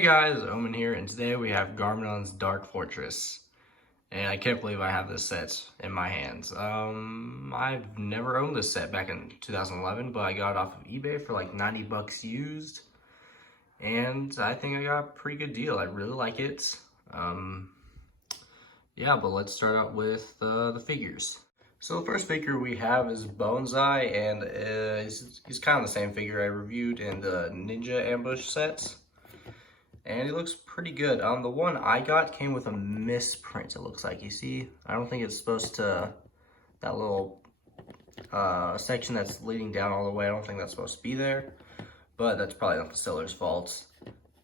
Hey guys, Omen here, and today we have Garmadon's Dark Fortress. And I can't believe I have this set in my hands. I've never owned this set back in 2011, but I got it off of eBay for like 90 bucks used. And I think I got a pretty good deal. I really like it. Yeah, but let's start out with the figures. So the first figure we have is Bonsai, and he's kind of the same figure I reviewed in the Ninja Ambush sets. And he looks pretty good. The one I got came with a misprint, it looks like. You see, I don't think it's supposed to, that little section that's leading down all the way, I don't think that's supposed to be there. But that's probably not the seller's fault.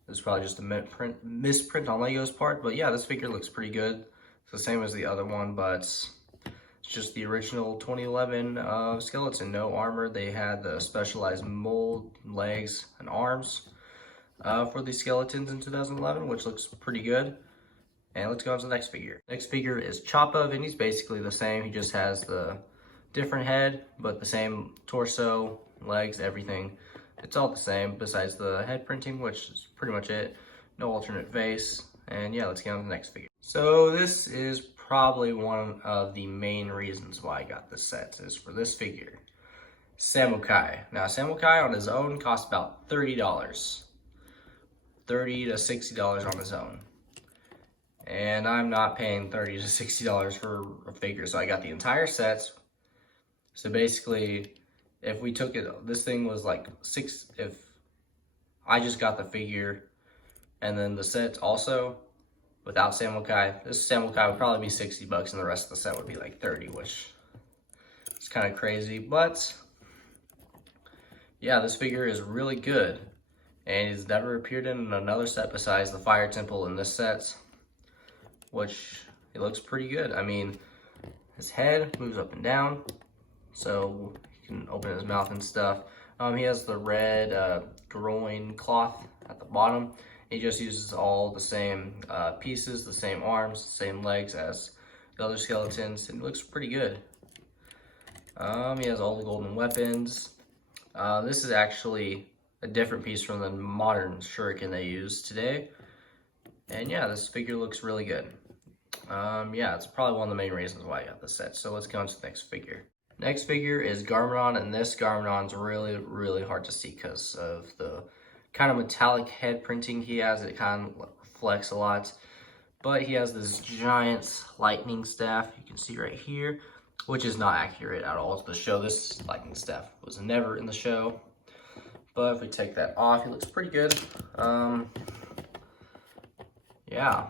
It's probably just a misprint on Lego's part. But yeah, this figure looks pretty good. It's the same as the other one, but it's just the original 2011 skeleton. No armor. They had the specialized mold, legs, and arms for these skeletons in 2011, which looks pretty good. And let's go on to the next figure. Next figure is Choppa, and he's basically the same. He just has the different head, but the same torso, legs, everything. It's all the same besides the head printing, which is pretty much it. No alternate face. And yeah, let's get on to the next figure. So this is probably one of the main reasons why I got this set, is for this figure. Samukai. Now Samukai on his own costs about $30. $30 to $60 on his own. And I'm not paying $30 to $60 for a figure, so I got the entire set. So basically, if we took it, this thing was like if I just got the figure and then the set also without Samukai, this Samukai would probably be 60 bucks and the rest of the set would be like 30, which is kind of crazy. But yeah, this figure is really good. And he's never appeared in another set besides the Fire Temple in this set, which it looks pretty good. I mean, his head moves up and down, so he can open his mouth and stuff. He has the red groin cloth at the bottom. He just uses all the same pieces, the same arms, the same legs as the other skeletons, and it looks pretty good. He has all the golden weapons. This is actually a different piece from the modern shuriken they use today. And yeah, this figure looks really good. Yeah, it's probably one of the main reasons why I got this set. So let's go on to the next figure. Next figure is Garmadon, and this Garmadon's really, really hard to see because of the kind of metallic head printing he has. It kind of reflects a lot. But he has this giant lightning staff, you can see right here, which is not accurate at all to the show. This lightning staff was never in the show. But if we take that off, he looks pretty good. Yeah,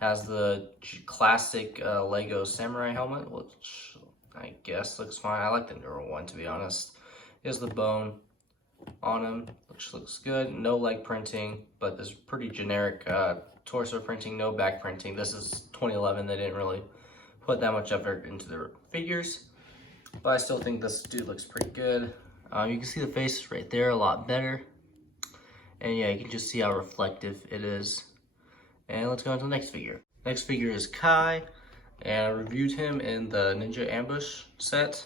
has the classic Lego samurai helmet, which I guess looks fine. I like the newer one, to be honest. He has the bone on him, which looks good. No leg printing, but this pretty generic torso printing, no back printing. This is 2011. They didn't really put that much effort into their figures, but I still think this dude looks pretty good. You can see the face right there a lot better. And yeah, you can just see how reflective it is. And let's go on to the next figure. Next figure is Kai. And I reviewed him in the Ninja Ambush set.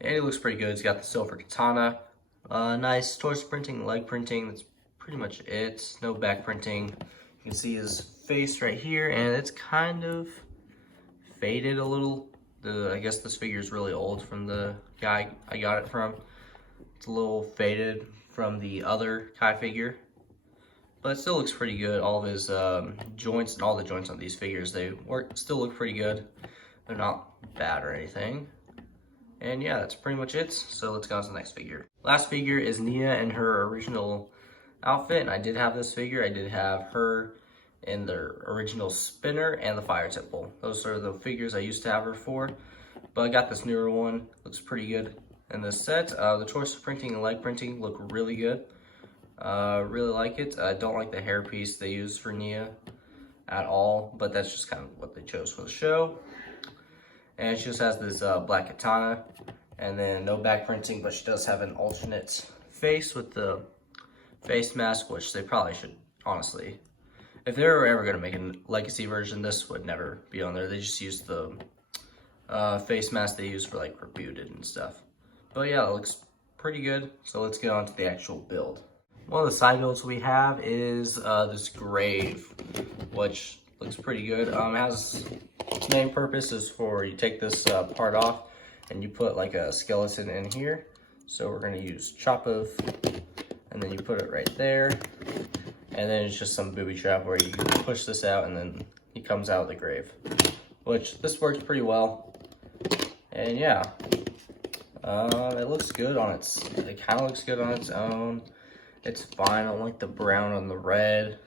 And he looks pretty good. He's got the silver katana. Nice torso printing, leg printing. That's pretty much it. No back printing. You can see his face right here. And it's kind of faded a little. I guess this figure is really old from the guy I got it from. It's a little faded from the other Kai figure, but it still looks pretty good. All of his joints and all the joints on these figures, still look pretty good. They're not bad or anything. And yeah, that's pretty much it. So let's go on to the next figure. Last figure is Nia in her original outfit, and I did have this figure. I did have her in the original spinner and the Fire Temple. Those are the figures I used to have her for, but I got this newer one. Looks pretty good in this set. The torso printing and leg printing look really good. Really like it. I don't like the hairpiece they use for Nia at all, but that's just kind of what they chose for the show. And she just has this black katana, and then no back printing, but she does have an alternate face with the face mask, which they probably should, honestly. If they were ever going to make a legacy version, this would never be on there. They just used the face mask they use for like Rebuted and stuff. But yeah, it looks pretty good. So let's get on to the actual build. One of the side builds we have is this grave, which looks pretty good. It has, its main purpose is for you take this part off and you put like a skeleton in here. So we're gonna use chop of, and then you put it right there. And then it's just some booby trap where you push this out and then he comes out of the grave, which this works pretty well. And yeah, it looks good on it kind of looks good on its own. It's fine. I don't like the brown on the red,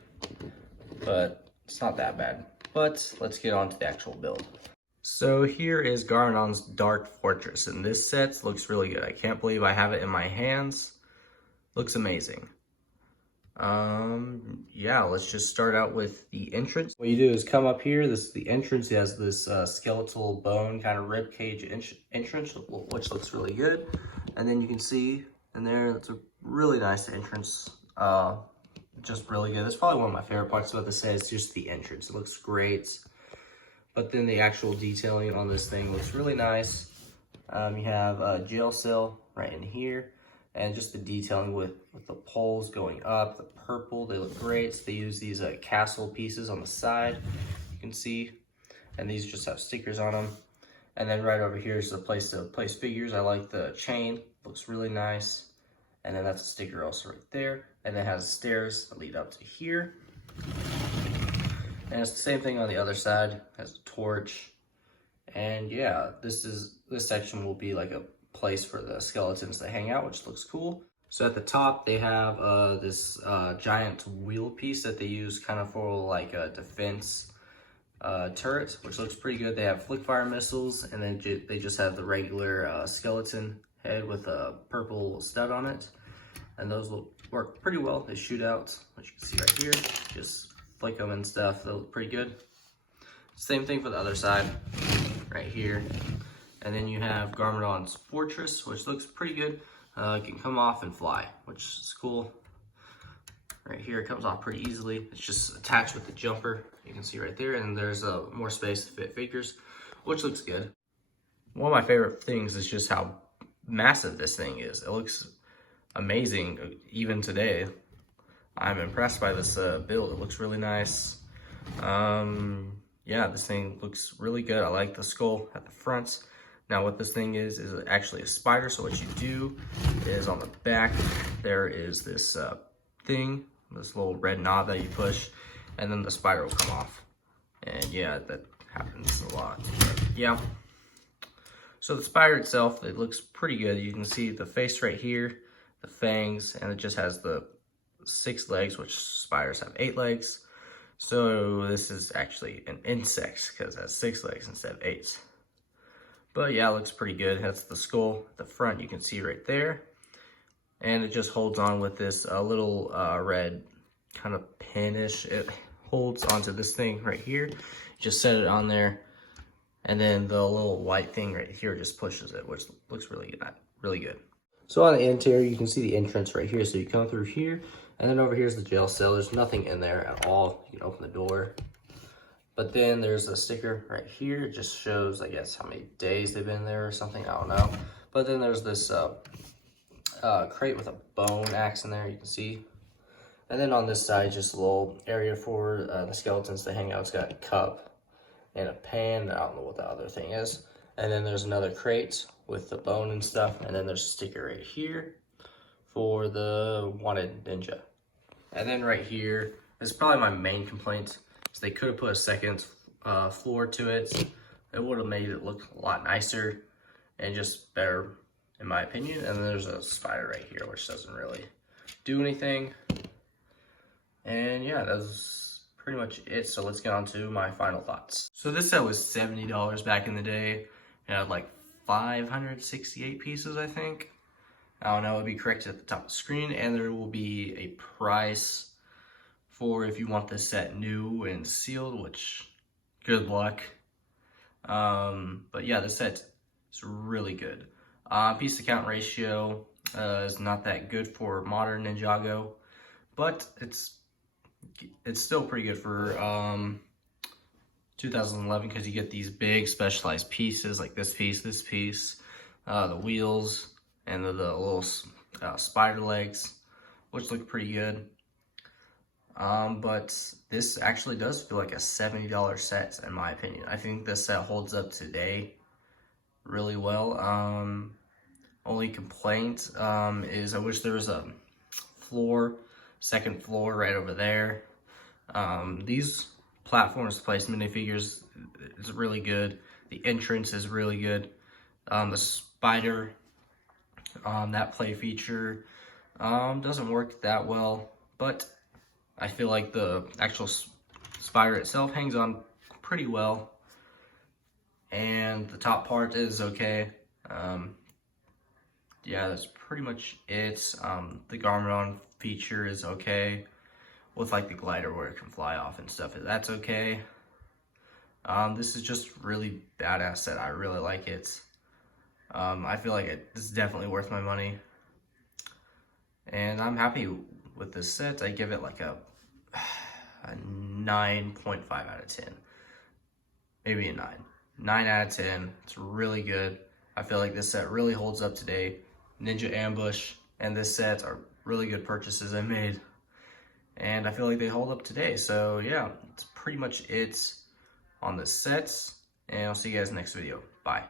but it's not that bad. But let's get on to the actual build. So here is Garmadon's Dark Fortress, and this set looks really good. I can't believe I have it in my hands. Looks amazing. Yeah, let's just start out with the entrance. What you do is come up here. This is the entrance. It has this skeletal bone kind of rib cage entrance, which looks really good. And then you can see in there, it's a really nice entrance. Just really good. That's probably one of my favorite parts about this set is just the entrance. It looks great. But then the actual detailing on this thing looks really nice. You have a jail cell right in here. And just the detailing with the poles going up, the purple, they look great. So they use these castle pieces on the side, you can see. And these just have stickers on them. And then right over here is the place to place figures. I like the chain, looks really nice. And then that's a sticker also right there. And it has stairs that lead up to here. And it's the same thing on the other side, it has a torch. And yeah, this section will be like a place for the skeletons to hang out, which looks cool. So at the top they have this giant wheel piece that they use kind of for like a defense turret, which looks pretty good. They have flick fire missiles, and then they just have the regular skeleton head with a purple stud on it, and those will work pretty well. They shoot out, which you can see right here, just flick them and stuff. They look pretty good. Same thing for the other side right here. And then you have Garmadon's Fortress, which looks pretty good. It can come off and fly, which is cool. Right here, it comes off pretty easily. It's just attached with the jumper. You can see right there, and there's more space to fit figures, which looks good. One of my favorite things is just how massive this thing is. It looks amazing, even today. I'm impressed by this build. It looks really nice. Yeah, this thing looks really good. I like the skull at the front. Now what this thing is actually a spider. So what you do is on the back, there is this thing, this little red knob that you push, and then the spider will come off. And yeah, that happens a lot. But yeah. So the spider itself, it looks pretty good. You can see the face right here, the fangs, and it just has the 6 legs, which spiders have 8 legs. So this is actually an insect because it has 6 legs instead of 8. But yeah, it looks pretty good. That's the skull at the front, you can see right there. And it just holds on with this little red kind of pinish. It holds onto this thing right here. Just set it on there. And then the little white thing right here just pushes it, which looks really good. Really good. So on the interior, you can see the entrance right here. So you come through here, and then over here is the jail cell. There's nothing in there at all. You can open the door. But then there's a sticker right here. It just shows, I guess, how many days they've been there or something. I don't know. But then there's this crate with a bone axe in there, you can see. And then on this side, just a little area for the skeletons to hang out. It's got a cup and a pan. I don't know what the other thing is. And then there's another crate with the bone and stuff. And then there's a sticker right here for the wanted ninja. And then right here is probably my main complaint. So they could have put a second floor to it. It would have made it look a lot nicer and just better, in my opinion. And then there's a spider right here, which doesn't really do anything. And yeah, that's pretty much it. So let's get on to my final thoughts. So this set was $70 back in the day. It had like 568 pieces, I think. I don't know, it'll be corrected at the top of the screen, and there will be a price for if you want this set new and sealed, which good luck. But yeah, this set is really good. Piece to count ratio is not that good for modern Ninjago, but it's still pretty good for 2011 because you get these big specialized pieces like this piece, the wheels, and the little spider legs. which look pretty good. But this actually does feel like a $70 set in my opinion. I think this set holds up today really well. Only complaint is I wish there was a second floor right over there. These platforms to place minifigures is really good. The entrance is really good. The spider, that play feature doesn't work that well, but I feel like the actual spider itself hangs on pretty well, and the top part is okay. Yeah, that's pretty much it. The Garmadon feature is okay, with like the glider where it can fly off and stuff. That's okay. This is just really badass set. I really like it. I feel like this is definitely worth my money, and I'm happy with this set. I give it like a 9.5 out of 10, maybe a 9. 9 out of 10. It's really good. I feel like this set really holds up today. Ninja Ambush and this set are really good purchases I made, and I feel like they hold up today. So yeah, that's pretty much it on the sets, and I'll see you guys next video. Bye.